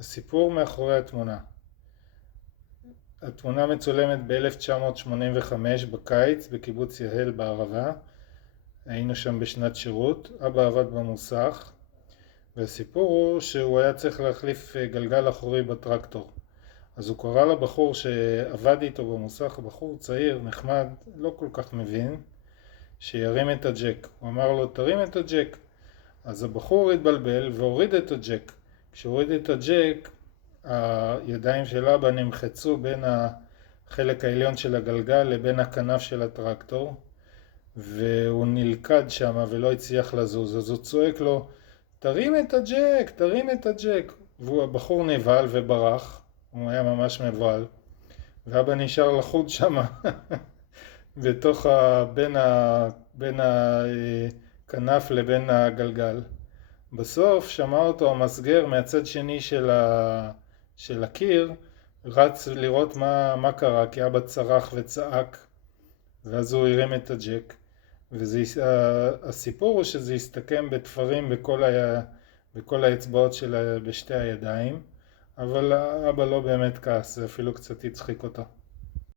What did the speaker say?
הסיפור מאחורי התמונה. התמונה מצולמת ב-1985 בקיץ בקיבוץ יהל בערבה. היינו שם בשנת שירות, אבא עבד במוסך, והסיפור הוא שהוא היה צריך להחליף גלגל אחורי בטרקטור. אז הוא קרא לבחור שעבד איתו במוסך, בחור צעיר, נחמד, לא כל כך מבין, שירים את הג'ק. הוא אמר לו, תרים את הג'ק. אז הבחור התבלבל והוריד את הג'ק. כשהוריד את הג'ק, הידיים של אבא נמחצו בין החלק העליון של הגלגל לבין הכנף של הטרקטור, והוא נלכד שם ולא הצליח לזוז. אז הוא צועק לו, תרים את הג'ק, תרים את הג'ק. והבחור נבהל וברח, הוא היה ממש מבוהל, ואבא נשאר לחוד שם בתוך בין הכנף לבין הגלגל. בסוף שמע אותו המסגר מהצד שני של הקיר, רץ לראות מה קרה, כי אבא צרח וצעק, ואז הוא הרים את הג'ק. והסיפור הוא שזה הסתכם בתפרים בכל האצבעות בשתי הידיים, אבל אבא לא באמת כעס, זה אפילו קצת הצחיק אותו.